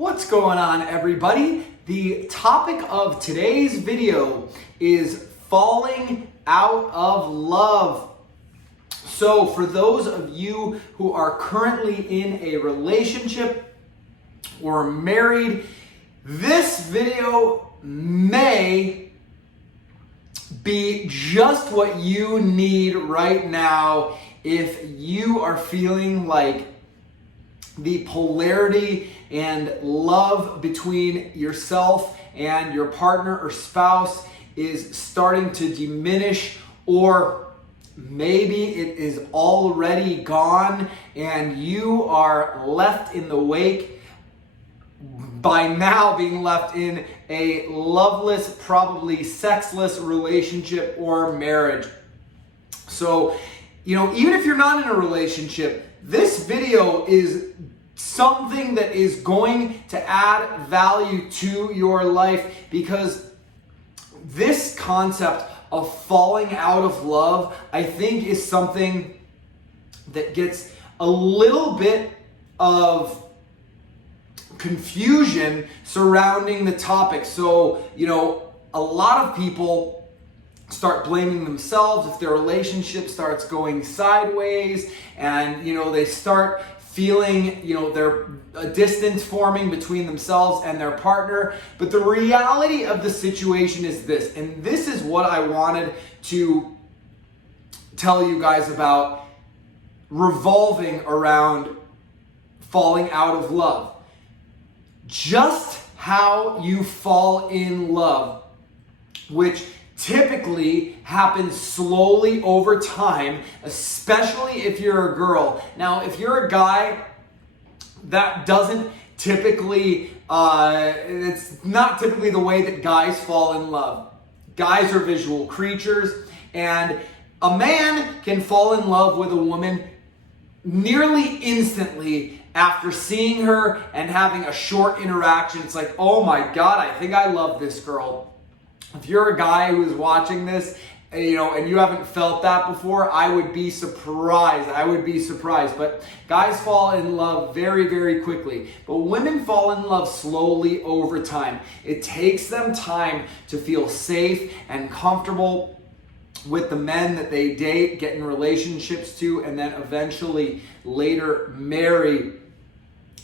What's going on, everybody? The topic of today's video is falling out of love. So for those of you who are currently in a relationship or married, this video may be just what you need right now if you are feeling like the polarity and love between yourself and your partner or spouse is starting to diminish, or maybe it is already gone and you are left in the wake, by now being left in a loveless, probably sexless relationship or marriage. So, even if you're not in a relationship, this video is something that is going to add value to your life, because this concept of falling out of love, I think, is something that gets a little bit of confusion surrounding the topic. So, a lot of people start blaming themselves if their relationship starts going sideways, and they start feeling their a distance forming between themselves and their partner. But the reality of the situation is this, and this is what I wanted to tell you guys about revolving around falling out of love. Just how you fall in love, which typically happens slowly over time, especially if you're a girl. Now, if you're a guy, that doesn't typically, it's not typically the way that guys fall in love. Guys are visual creatures, and a man can fall in love with a woman nearly instantly after seeing her and having a short interaction. It's like, oh my God, I think I love this girl. If you're a guy who is watching this, and you haven't felt that before, I would be surprised. But guys fall in love very, very quickly. But women fall in love slowly over time. It takes them time to feel safe and comfortable with the men that they date, get in relationships to, and then eventually later marry.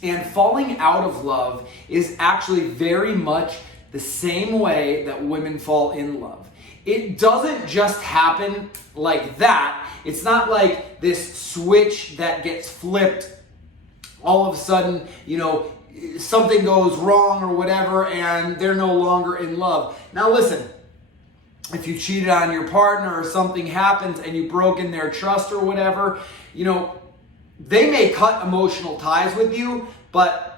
And falling out of love is actually very much the same way that women fall in love. It doesn't just happen like that. It's not like this switch that gets flipped all of a sudden, something goes wrong or whatever and they're no longer in love. Now listen, if you cheated on your partner or something happens and you broke in their trust or whatever, they may cut emotional ties with you, but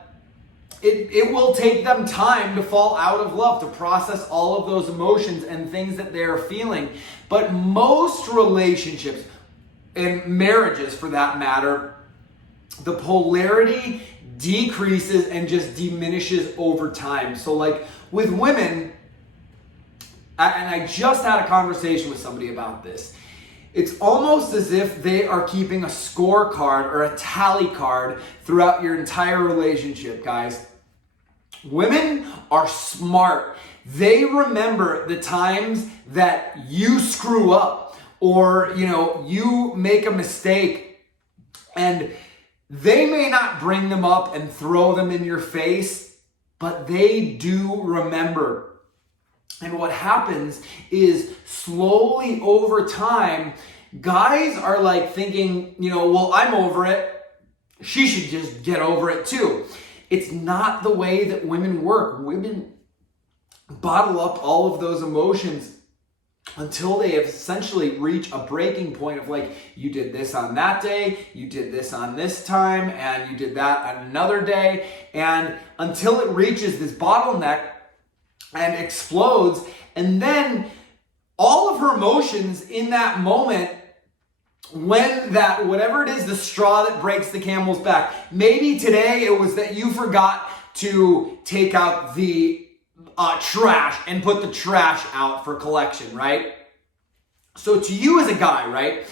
it will take them time to fall out of love, to process all of those emotions and things that they're feeling. But most relationships, and marriages for that matter, the polarity decreases and just diminishes over time. So like with women, and I just had a conversation with somebody about this, it's almost as if they are keeping a scorecard or a tally card throughout your entire relationship, guys. Women are smart. They remember the times that you screw up or, you make a mistake, and they may not bring them up and throw them in your face, but they do remember. And what happens is slowly over time, guys are like thinking, well, I'm over it. She should just get over it too. It's not the way that women work. Women bottle up all of those emotions until they essentially reach a breaking point of like, you did this on that day, you did this on this time, and you did that on another day. And until it reaches this bottleneck and explodes, and then all of her emotions in that moment, when that, whatever it is, the straw that breaks the camel's back. Maybe today it was that you forgot to take out the trash and put the trash out for collection, right? So to you as a guy, right,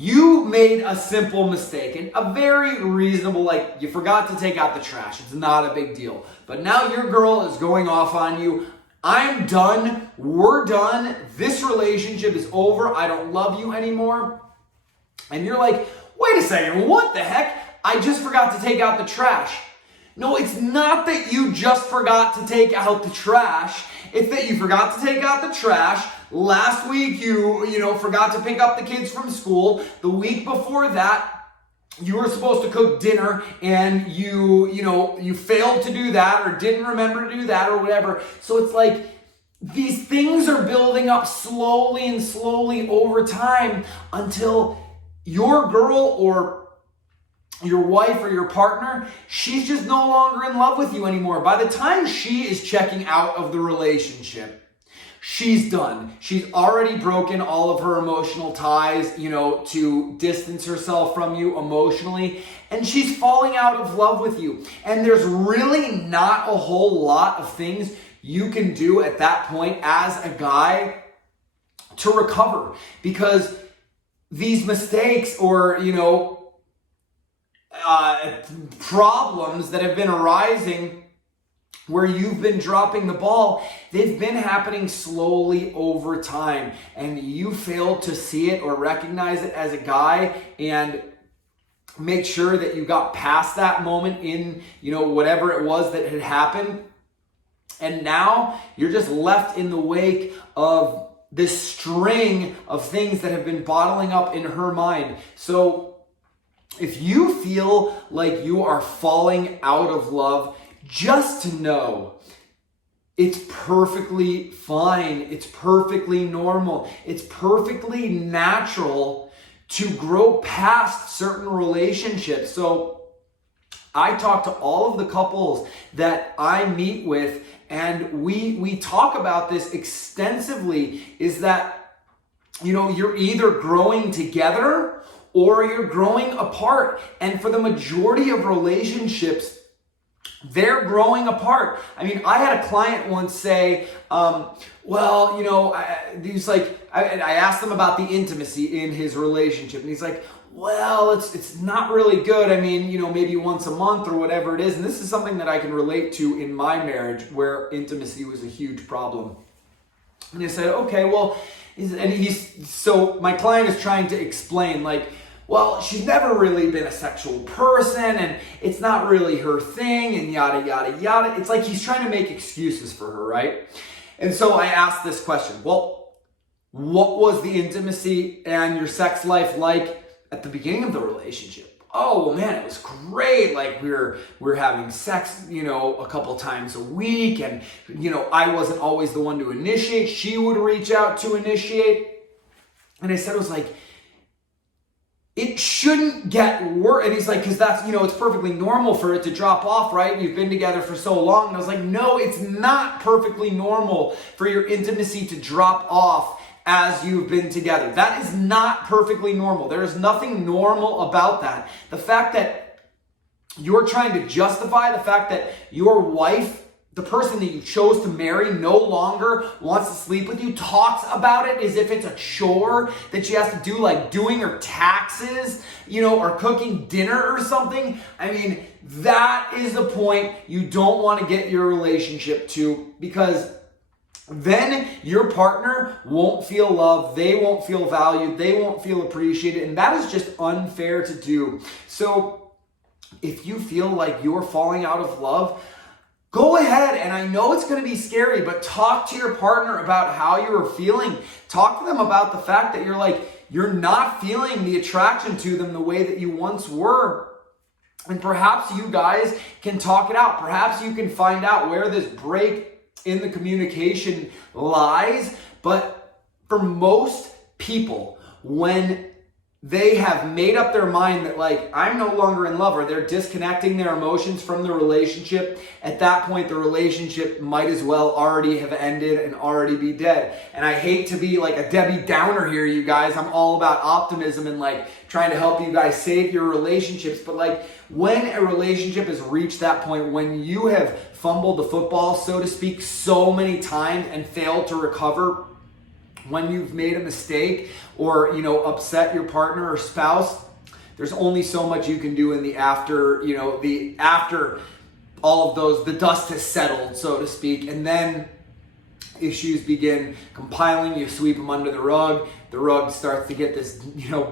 You made a simple mistake, and a very reasonable, like you forgot to take out the trash. It's not a big deal. But now your girl is going off on you. I'm done. We're done. This relationship is over. I don't love you anymore. And you're like, wait a second, what the heck? I just forgot to take out the trash. No, it's not that you just forgot to take out the trash. It's that you forgot to take out the trash. Last week, you forgot to pick up the kids from school. The week before that, you were supposed to cook dinner and you failed to do that or didn't remember to do that or whatever. So it's like these things are building up slowly and slowly over time until your girl or your wife or your partner, she's just no longer in love with you anymore. By the time she is checking out of the relationship, she's done. She's already broken all of her emotional ties, to distance herself from you emotionally, and she's falling out of love with you. And there's really not a whole lot of things you can do at that point as a guy to recover, because these mistakes or, problems that have been arising where you've been dropping the ball, they've been happening slowly over time, and you failed to see it or recognize it as a guy and make sure that you got past that moment in, whatever it was that had happened. And now you're just left in the wake of this string of things that have been bottling up in her mind. So if you feel like you are falling out of love, just to know it's perfectly fine. It's perfectly normal. It's perfectly natural to grow past certain relationships. So I talk to all of the couples that I meet with, and we talk about this extensively, is that, you're either growing together or you're growing apart. And for the majority of relationships, they're growing apart. I mean, I had a client once say, I asked him about the intimacy in his relationship, and he's like, well, it's not really good. I mean, maybe once a month or whatever it is. And this is something that I can relate to in my marriage, where intimacy was a huge problem. And I said, okay, well, so my client is trying to explain, like, well, she's never really been a sexual person, and it's not really her thing, and yada, yada, yada. It's like he's trying to make excuses for her, right? And so I asked this question, well, what was the intimacy and your sex life like at the beginning of the relationship? Oh, well, man, it was great. Like we were having sex, a couple times a week, and, I wasn't always the one to initiate. She would reach out to initiate. And I said, it was like, it shouldn't get worse. And he's like, because that's, it's perfectly normal for it to drop off, right? You've been together for so long. And I was like, no, it's not perfectly normal for your intimacy to drop off as you've been together. That is not perfectly normal. There is nothing normal about that. The fact that you're trying to justify the fact that your wife, the person that you chose to marry, no longer wants to sleep with you, talks about it as if it's a chore that she has to do, like doing her taxes, or cooking dinner or something. I mean, that is the point you don't want to get your relationship to, because then your partner won't feel loved, they won't feel valued, they won't feel appreciated, and that is just unfair to do. So if you feel like you're falling out of love, go ahead, and I know it's going to be scary, but talk to your partner about how you're feeling. Talk to them about the fact that you're not feeling the attraction to them the way that you once were. And perhaps you guys can talk it out. Perhaps you can find out where this break in the communication lies. But for most people, when they have made up their mind that I'm no longer in love, or they're disconnecting their emotions from the relationship, at that point the relationship might as well already have ended and already be dead. And I hate to be like a Debbie Downer here, you guys. I'm all about optimism and trying to help you guys save your relationships. But when a relationship has reached that point, when you have fumbled the football, so to speak, so many times and failed to recover, when you've made a mistake or, upset your partner or spouse, there's only so much you can do in the after, after all of those, the dust has settled, so to speak, and then issues begin compiling. You sweep them under the rug starts to get this,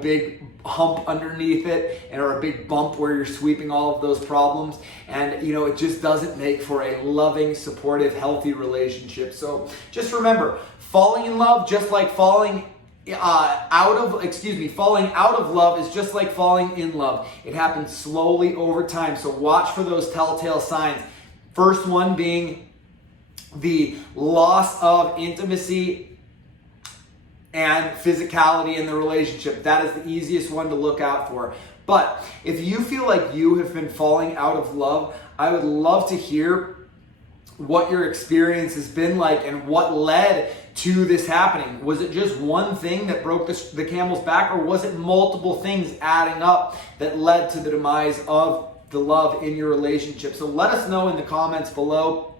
big hump underneath it, or a big bump where you're sweeping all of those problems, and it just doesn't make for a loving, supportive, healthy relationship. So just remember, falling in love, just like falling out of love is just like falling in love. It happens slowly over time. So watch for those telltale signs. First one being the loss of intimacy and physicality in the relationship. That is the easiest one to look out for. But if you feel like you have been falling out of love, I would love to hear what your experience has been like and what led to this happening. Was it just one thing that broke the camel's back, or was it multiple things adding up that led to the demise of the love in your relationship? So let us know in the comments below.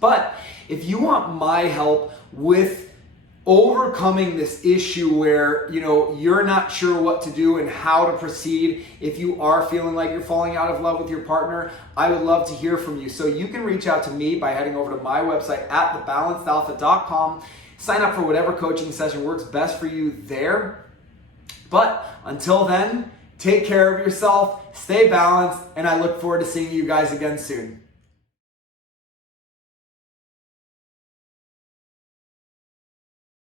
But if you want my help with overcoming this issue where you're not sure what to do and how to proceed, if you are feeling like you're falling out of love with your partner, I would love to hear from you. So you can reach out to me by heading over to my website at thebalancedalpha.com. Sign up for whatever coaching session works best for you there. But until then, take care of yourself, stay balanced, and I look forward to seeing you guys again soon.